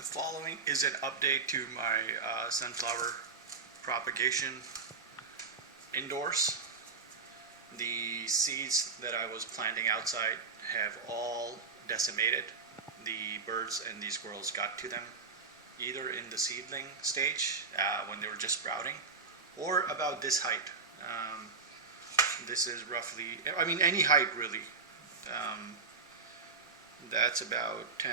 The following is an update to my sunflower propagation indoors. The seeds that I was planting outside have all decimated. The birds and the squirrels got to them, either in the seedling stage when they were just sprouting, or about this height. This is roughly, any height really. That's about 10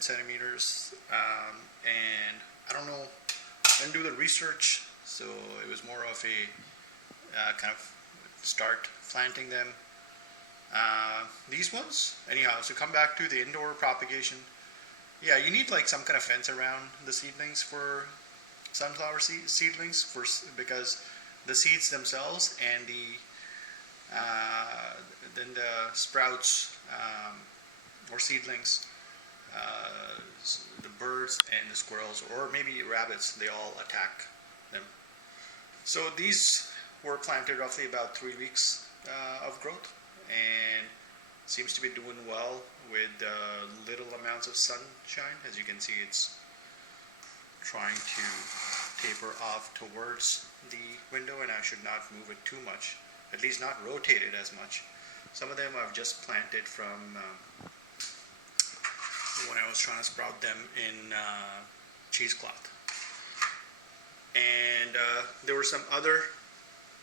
centimeters, and I don't know, I didn't do the research, so it was more of a kind of start planting them. These ones, anyhow, so come back to the indoor propagation. Yeah, you need like some kind of fence around the seedlings for sunflower seedlings, because the seeds themselves and then the sprouts or seedlings, the birds and the squirrels, or maybe rabbits, they all attack them. So these were planted roughly about 3 weeks of growth, and seems to be doing well with little amounts of sunshine. As you can see, it's trying to taper off towards the window, and I should not move it too much, at least not rotate it as much. Some of them I've just planted from when I was trying to sprout them in cheesecloth. And there were some other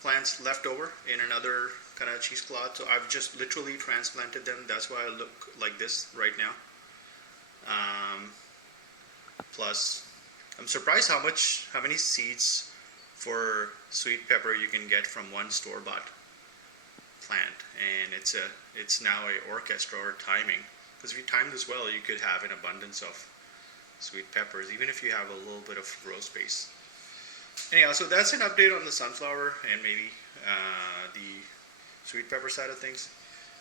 plants left over in another kind of cheesecloth, so I've just literally transplanted them. That's why I look like this right now. Plus, I'm surprised how many seeds for sweet pepper you can get from one store-bought plant, and it's now a orchestra or timing. Because if you time this well, you could have an abundance of sweet peppers, even if you have a little bit of grow space. Anyhow, so that's an update on the sunflower and maybe the sweet pepper side of things.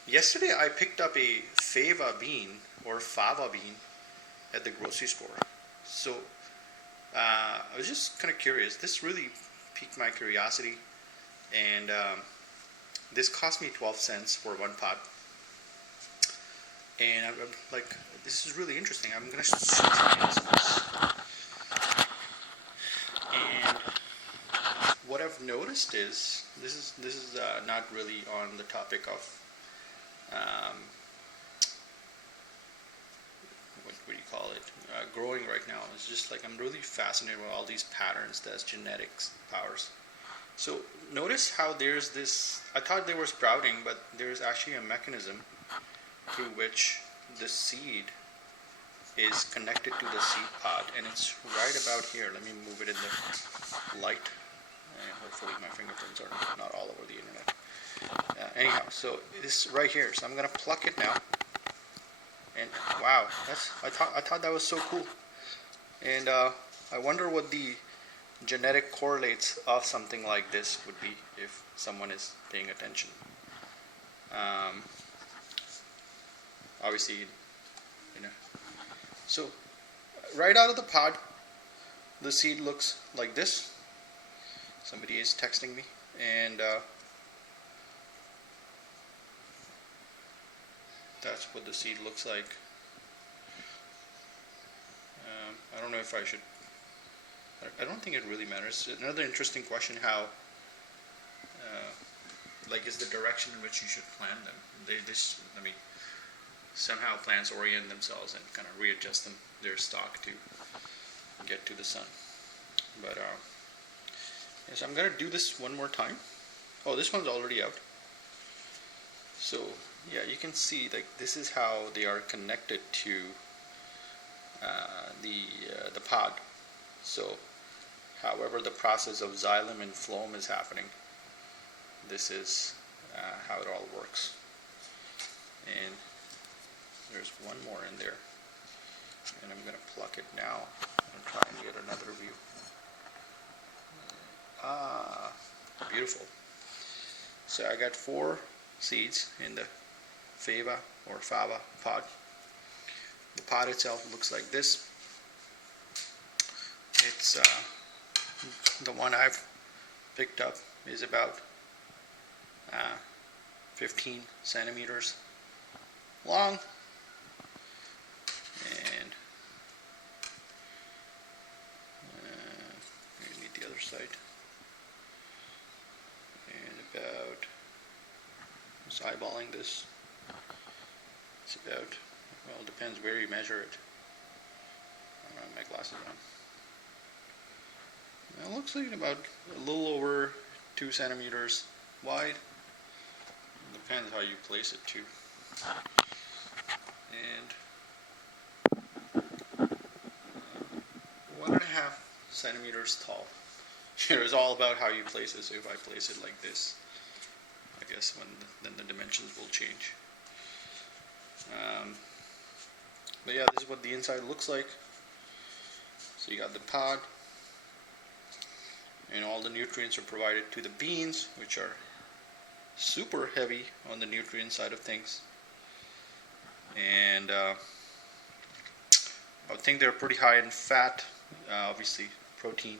Yesterday, I picked up a Fava bean or Fava bean at the grocery store. So I was just kind of curious. This really piqued my curiosity, and this cost me 12 cents for one pot. And I'm like, this is really interesting. I'm going to try this. And what I've noticed is, this is not really on the topic of, what do you call it, growing right now. It's just like I'm really fascinated with all these patterns that's genetics powers. So notice how there's this, I thought they were sprouting, but there's actually a mechanism through which the seed is connected to the seed pod, and it's right about here. Let me move it in the light, and hopefully my fingerprints are not all over the internet. Anyhow, so it's right here. So I'm gonna pluck it now, and wow, I thought that was so cool. And I wonder what the genetic correlates of something like this would be if someone is paying attention. Obviously, so right out of the pod, the seed looks like this. Somebody is texting me, and that's what the seed looks like. I don't know if I should, I don't think it really matters. Another interesting question, how is the direction in which you should plant them. Somehow plants orient themselves and kind of readjust their stalk to get to the sun. But yes, I'm gonna do this one more time. Oh, this one's already out. So yeah, you can see like this is how they are connected to the pod. So however the process of xylem and phloem is happening, this is how it all works. And there's one more in there, and I'm going to pluck it now and try and get another view. Beautiful. So I got 4 seeds in the Fava or Fava pod. The pod itself looks like this. It's the one I've picked up is about 15 centimeters long, and side. And about, just eyeballing this, it's about, well, it depends where you measure it. I don't have my glasses on. Now, it looks like about a little over 2 centimeters wide. It depends how you place it too. And 1.5 centimeters tall. Here is all about how you place it. So if I place it like this, I guess then the dimensions will change. But yeah, this is what the inside looks like. So you got the pod, and all the nutrients are provided to the beans, which are super heavy on the nutrient side of things. And I would think they're pretty high in fat, obviously protein,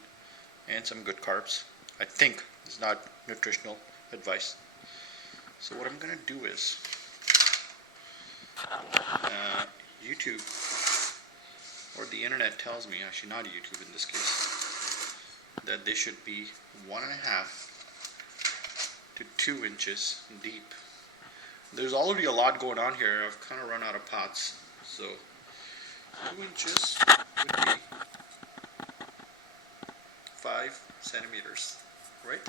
and some good carbs. I think it's not nutritional advice. So what I'm gonna do is YouTube, or the internet tells me, actually not YouTube in this case, that they should be 1.5 to 2 inches deep. There's already a lot going on here. I've kind of run out of pots, so 2 inches would be 5 centimeters, right?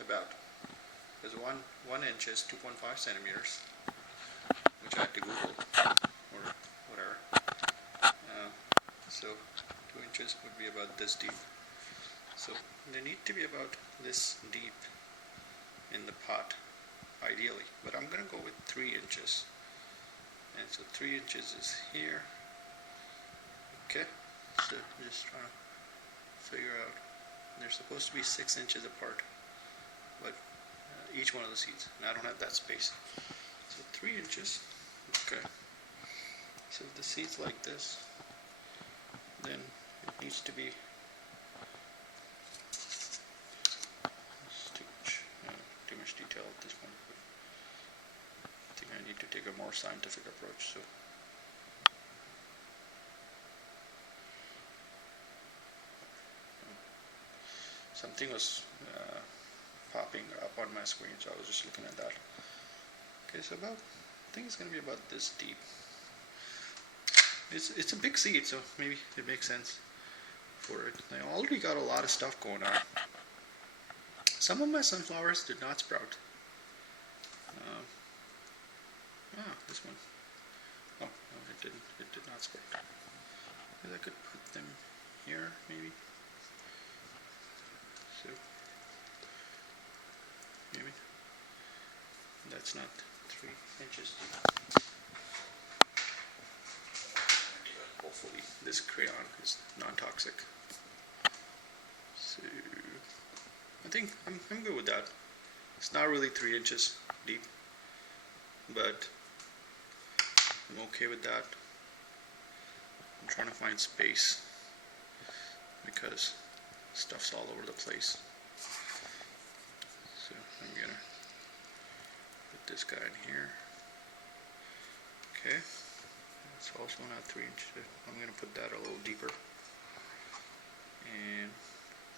About. Because one inch is 2.5 centimeters, which I had to Google, or whatever. So 2 inches would be about this deep. So they need to be about this deep in the pot, ideally. But I'm going to go with 3 inches. And so 3 inches is here. Okay, so I'm just trying to figure out. They're supposed to be 6 inches apart, but each one of the seeds, and I don't have that space. So 3 inches. Okay. So if the seed's like this, then it needs to be too much detail at this point. But I think I need to take a more scientific approach. So something was popping up on my screen, so I was just looking at that. Okay, so I think it's going to be about this deep. It's a big seed, so maybe it makes sense for it. I already got a lot of stuff going on. Some of my sunflowers did not sprout. This one. Oh, no, it didn't. It did not sprout. Maybe I could put them here, maybe. So maybe that's not 3 inches deep. Hopefully this crayon is non-toxic. So I think I'm good with that. It's not really 3 inches deep, but I'm okay with that. I'm trying to find space because stuff's all over the place. So I'm gonna put this guy in here. Okay. It's also not 3 inches. I'm going to put that a little deeper and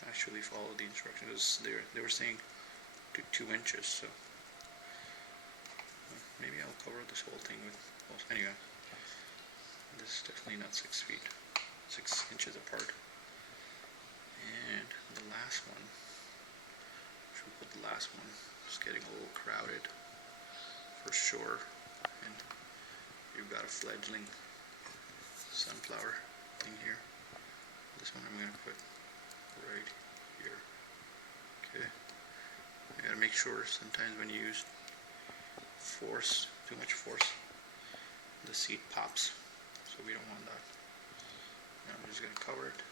actually follow the instructions. They were saying to 2 inches, so maybe I'll cover this whole thing with. Well, anyway, this is definitely not 6 feet, 6 inches apart. And the last one. Should we put the last one? It's getting a little crowded for sure. And you've got a fledgling sunflower thing here. This one I'm going to put right here. Okay. I got to make sure sometimes when you use force, too much force, the seed pops. So we don't want that. Now I'm just going to cover it.